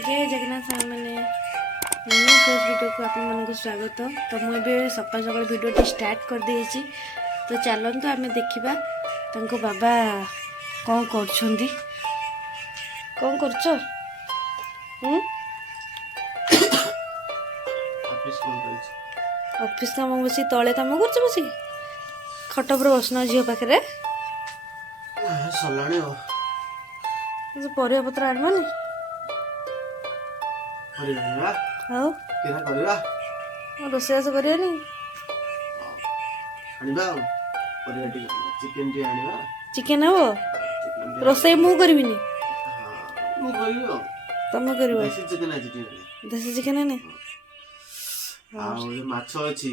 जय जगन्नाथ साई मैंने new face video को आपको स्वागत। तो मुझे सकाल सकाल वीडियो स्टार्ट कर देछि। तो चलते आम देखा बाबा कौन कर कौन कर ऑफिस काम बस तले काम कर बस खट पर बसन झील पाखे परिया पत्र आनवानी रोषेबास करनी चिकेन हम रोसे मु करी तुम कर देसी चिकेन ने माछ अछि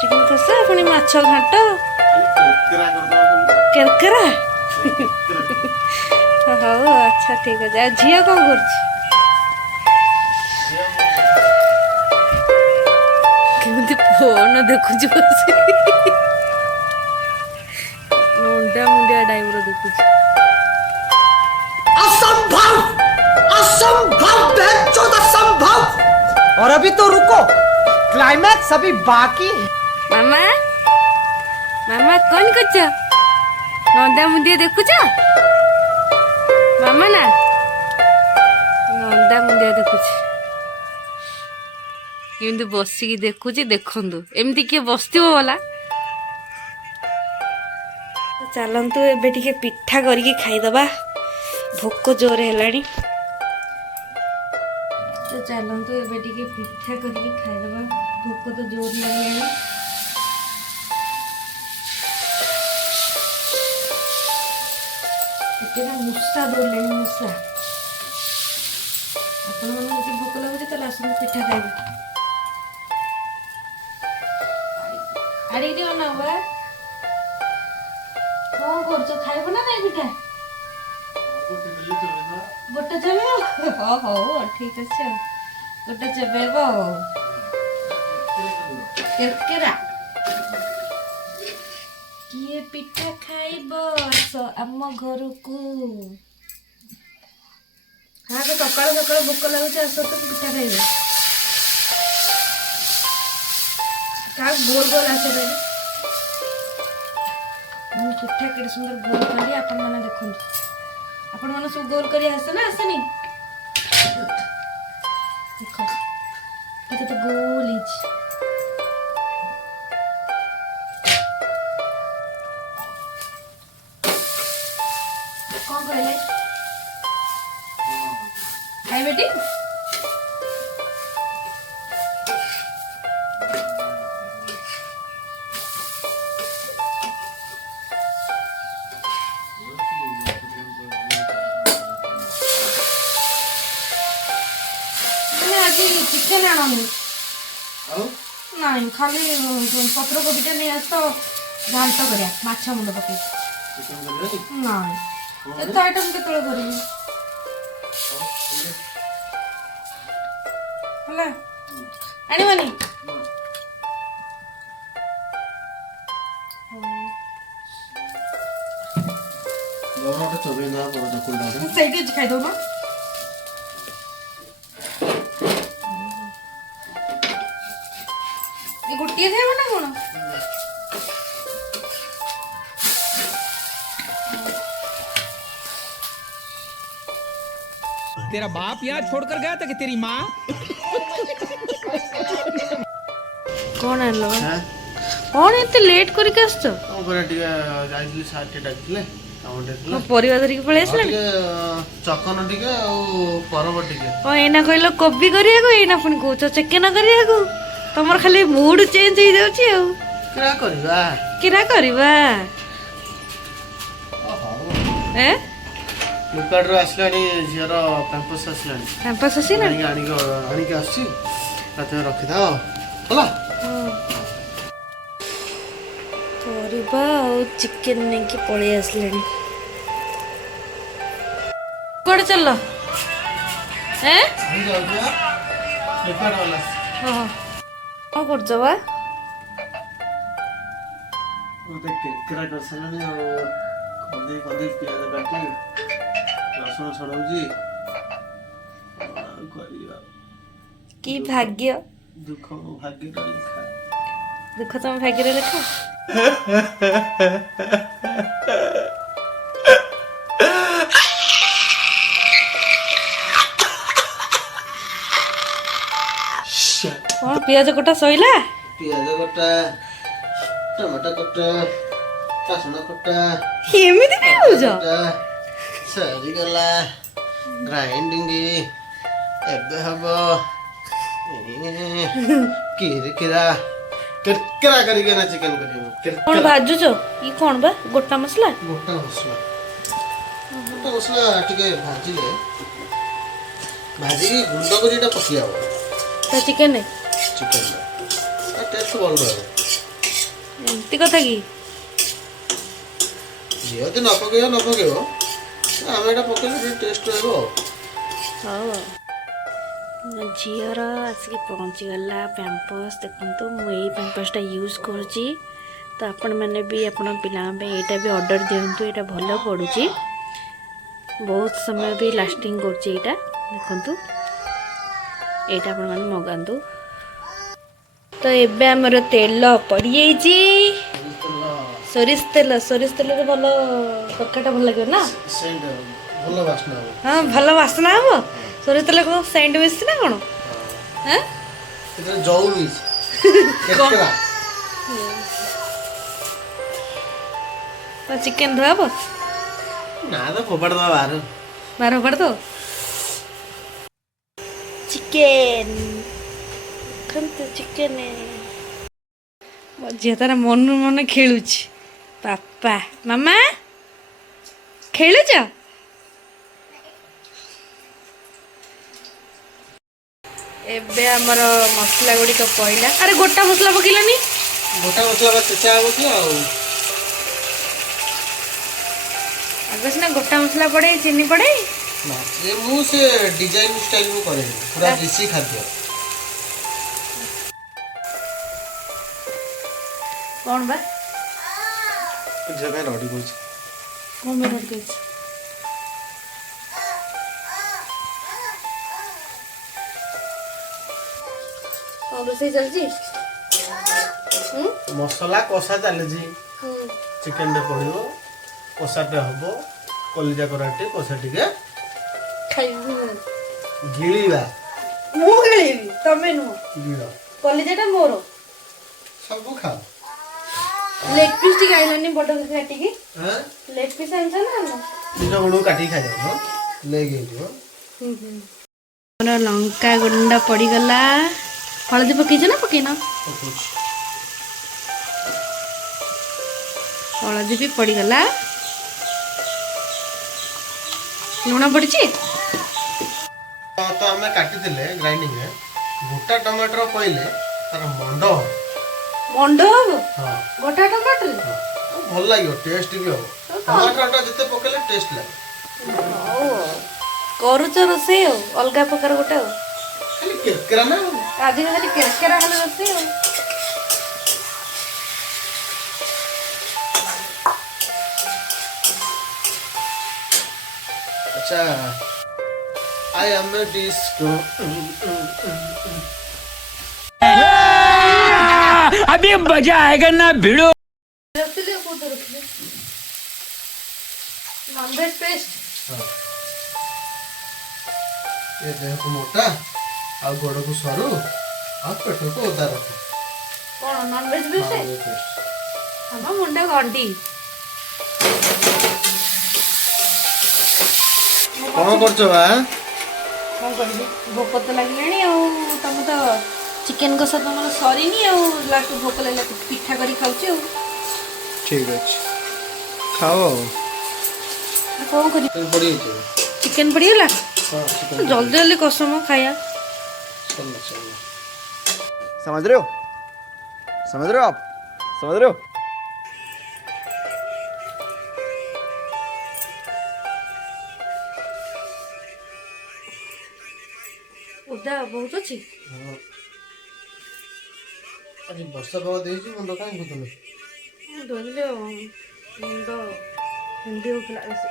चिकेन कषा पुणी माछ घाट केरकेरा हौ अच्छा ठीक है। झील कौन कर फोन देखुच बस मुंडा मुंडिया टाइम देखुच असंभव असंभव असंभव। और अभी तो रुको, क्लाइमैक्स अभी बाकी है। मामा मामा कौन कर नंदा मुंडिया देखुच मामा ना नंदा मुंडिया देखुच केमती बसिकी देखुची देखु एमती किए बसथिबो वाला। चलतु एबे टिके पिठा करके खाईदबा भोक जोर है। तो चलतु एबे टिके पिठा करके खाईदबा भोक तो जोर लगे। मूसा दौड़े मूसा आपण मन भोक लगुच तो आसत पिठा खाइबे आड़ी दियो ना बा कौन कर खाइब ना नहीं पिठा गोटे चबेब हो ठीक अच्छे गोटे चबेब केरकेरा किए पिठा खाइब आस आम घर को हाँ तो सकाल सकाल भोक लगुच आस तो पिठा खाइबे क्या गोल गोल आसे पिठा के सुंदर गोल करी आपण मैंने देखो आपण मैंने सब गोल करी आसे ना आसेनी देख तो गोल कौन कहले खाई बेटी चिकेन आनी नहीं खाली पत्र कोबीटा नहीं आस तो घांट करिया माछ मुंड पकई नहीं तो आइटम के तोड़ करी हला आनिबानी सही खाई दो ना गोटे खाइब ना कौन तेरा बाप यहाँ छोड़कर गया था कि तेरी माँ कौन आनलो कौन एते लेट करके आछो ओ बरा टिका जाइली साथे डाकले कामटे को परिवा धरि के पळे आसलानी चकन टिके ओ परब टिके ओ एना कहलो कोबी करिया को एना पुनी कहू चिकेन करिया को तमर खाली मूड चेंज हो जाउची आ किरा करबा ए फ्लिपकार्ट रो आसलानी जियर पैंपस आसलानी पैंपस आसी ना आनी के आसी ताते रखि दाओ होला परिबा और चिकेन ने के पळे आसलेनी कोड चललो ए फ्लिपकार्ट वाला हां कौन कर बा केरकेरा कर सालानी କଦେଇ କଦେଇ ପିଆଜ କାଟି ରସୁଣ ଛଡ଼ଉଛି କରିବା। କି ଭାଗ୍ୟ, ଦୁଃଖ ମୋ ଭାଗ୍ୟଟା ଲେଖା। ଦୁଃଖ ତମ ଭାଗ୍ୟରେ ଲେଖା। କଣ ପିଆଜ କଟା ସଇଲା? ପିଆଜ କଟା, ଟମାଟୋ କଟା, ରସୁଣ କଟା, ଏମିତି ବି ହଉଛ? ସରିଗଲା ଗ୍ରାଇଣ୍ଡିଙ୍ଗ। ଏବେ ହବ କିରକିରା କିରକିରା କରିକି ନା ଚିକେନ କରିବୁ। କଣ ଭାଜୁଛ? ଇ କଣ ବା ଗୋଟା ମସଲା? ଗୋଟା ମସଲା ଟିକେ ଭାଜିଲେ ଭାଜିକି ଗୁଣ୍ଡ କରି ଏଇଟା ପକେଇ ହବ ତା ଚିକେନ ଚିକେନରେ। ତା ଟେଷ୍ଟ ଭଲ ରହିବ। ଏମିତି କଥା କି? ଝିଅ ଯଦି ନ ପକେଇବ ଆମେ ଏଇଟା ପକେଇଲେ ଟିକେ ଟେଷ୍ଟ ରହିବ। ହଉ ଆଉ। ମୋ ଝିଅର ଆସିକି ପହଞ୍ଚିଗଲା ପ୍ୟାମ୍ପର୍ସ। ଦେଖନ୍ତୁ ମୁଁ ଏଇ ପ୍ୟାମ୍ପର୍ସଟା ୟୁଜ୍ କରୁଛି, ତ ଆପଣମାନେ ବି ଆପଣ ପିଲାଙ୍କ ପାଇଁ ଏଇଟା ବି ଅର୍ଡ଼ର ଦିଅନ୍ତୁ। ଏଇଟା ଭଲ ପଡ଼ୁଛି, ବହୁତ ସମୟ ବି ଲାଷ୍ଟିଂ କରୁଛି ଏଇଟା। ଦେଖନ୍ତୁ ଏଇଟା ଆପଣମାନେ ମଗାନ୍ତୁ। ତ ଏବେ ଆମର ତେଲ ପଡ଼ିଯାଇଛି, ସୋରିଷ ତେଲରେ ଭଲ ତରକାରୀଟା ଭଲ ଲାଗିବ ନା? ଭଲ ବାସ୍ନା ହବ। ହଁ ଭଲ ବାସ୍ନା ହବ। ସୋରିଷ ତେଲ କଣ ସେଣ୍ଟ ବେଶୀ ନା କଣ? ହଁ ସେଥିରେ ଜଉ ମିଶ କେରକେରା। ଚିକେନ ଧୁଆ ହବ ନା ତ ଫୋପାଡ଼ି ଦବା ବାହାରେ। ବାର ଫୋପାଡ଼ି ଦବ। ଚିକେନ ଖାଆନ୍ତୁ ଚିକେନ। ମୋ ଝିଅ ତାର ମନକୁ ମନ ଖେଳୁଛି। ପାପା ମାମା ଖେଳୁଛ? ଏବେ ଆମର ମସଲା ଗୁଡ଼ିକ ପଇଲା। ଆରେ ଗୋଟା ମସଲା ପକେଇଲନି? ଗୋଟା ମସଲା ବା ଛେଚା ହବ କି ଆଉ। ଆଗ ସିନା ଗୋଟା ମସଲା ପଡ଼େ, ଚିନି ପଡ଼େ। ନା ମୁଁ ସେ ଡିଜାଇନ ଷ୍ଟାଇଲ ମୁଁ କରେନି, ପୁରା ଦେଶୀ ଖାଦ୍ୟ। କଣ ବା ଝିଅ ପାଇଁ ରଡ଼ି କରୁଛି। କଣ ମେହନତ କରିଛି? କଣ ରୋଷେଇ ଚାଲିଛି? ମସଲା କଷା ଚାଲିଛି। ଚିକେନଟେ ପଡ଼ିବ, କଷାଟେ ହବ, କଲିଜା କରାଟେ କଷା ଟିକେ ଖାଇବୁ ଗିଳିବା। ମୁଁ ଖେଳିବି, ତମେ ନୁହଁ। ଗିଳ କଲିଜାଟା ମୋର। ସବୁ ଖାଅ। ଲେଗ ପିସ୍ ଟିକେ ଆଇଲାନି ବଡ଼ କାଟିକି। ହଁ ଲେଗ ପିସ୍ ଆଣିଛ ନା? ନିଜ ଗୋଡ଼କୁ କାଟିକି ଖାଇଯାଉ। ହଁ ଲେଗ ହେଇଯିବ। ଆମର ଲଙ୍କା ଗୁଣ୍ଡ ପଡ଼ିଗଲା। ହଳଦୀ ପକେଇଛ ନା ପକେଇନ? ପକଉଛି। ହଳଦୀ ବି ପଡ଼ିଗଲା। ଲୁଣ ପଡ଼ିଛି? ତ ଆମେ କାଟିଥିଲେ ଗ୍ରାଇଣ୍ଡିଙ୍ଗରେ ଗୋଟା ଟମାଟର ପଇଲେ ତାର ମଣ୍ଡ ହବ। ମଣ୍ଡ ହବ? ହଁ ଗୋଟା ଟମାଟର ଭଲ ଲାଗିବ, ଟେଷ୍ଟ ବି ହବ। ଟମାଟରଟା ଯେତେ ପକେଇଲେ ଟେଷ୍ଟ ଲାଗେ। ହଉ କରୁଛ ରୋଷେଇ ଆଉ ଅଲଗା ପ୍ରକାର ଗୋଟେ ଆଉ। ଖାଲି କେରକେରା ନା। ଆଜି ଖାଲି କେରକେରା ଖାଲି ରୋଷେଇ ଆଉ। अच्छा आई एम ए डिस्को। अभी मजा आएगा ना भिड़ो। नॉनवेज पेस्ट ये देह को मोटा आ गोड़ को सरू आ पेट को ओदा रख। कौन नॉनवेज पेस्ट है? हम मुंडा गंडी कौन करछ बा? कौन करबी भोक तो लागलानी आ तम तो चिकन कसा तमर सरीनी आ लास्ट भोक लागला पिठा करी खाउची आ। ठीक अछि खाओ। कौन करी पड़ी चिकन पड़ीगला? हां चिकन जल्दी जल्दी कसम खाया। चल चल समझ रहे हो? समझ रहे हो आप? समझ रहे हो? उदा बहुत अच्छी। आज वर्षा पाव देछि मुंड काई होतले। धोले मुंड हिंदी हो गला ऐसे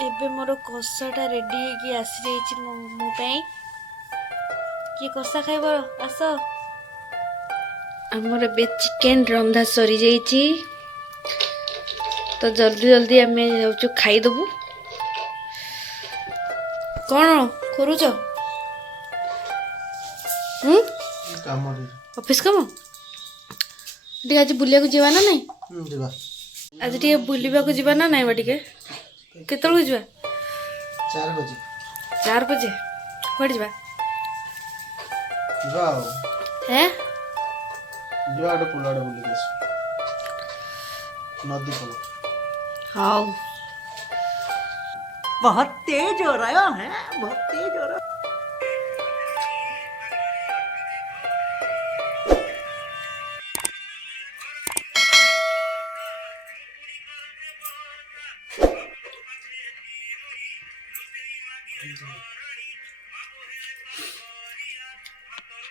ଏବେ ମୋର କଷାଟା ରେଡ଼ି ହେଇକି ଆସିଯାଇଛି ମୋ ପାଇଁ। କିଏ କଷା ଖାଇବ ଆସ। ଆମର ଏବେ ଚିକେନ୍ ରନ୍ଧା ସରିଯାଇଛି ତ ଜଲ୍ଦି ଜଲ୍ଦି ଆମେ ଯାଉଛୁ ଖାଇଦେବୁ। କ'ଣ କରୁଛ? କାମରେ ଅଫିସ୍ କାମ? ଟିକେ ଆଜି ବୁଲିବାକୁ ଯିବା ନା ନାଇଁ? ଯିବା ଆଜି ଟିକେ ବୁଲିବାକୁ ଯିବା ନା ନାଇଁ ବା ଟିକେ? କେତେବେଳକୁ ଯିବା? 4 ବଜେ 4 ବଜେ। କୁଆଡ଼େ ଯିବା? ଯିବା ଆଉ ହେଁ ଯିବା ଗୋଟେ ପୋଲ ଆଡ଼େ ବୁଲିକି ଆସିବା, ନଦୀ ପୋଲ। ହଉ। बहुत तेज हो रहा है, बहुत तेज हो रहा है।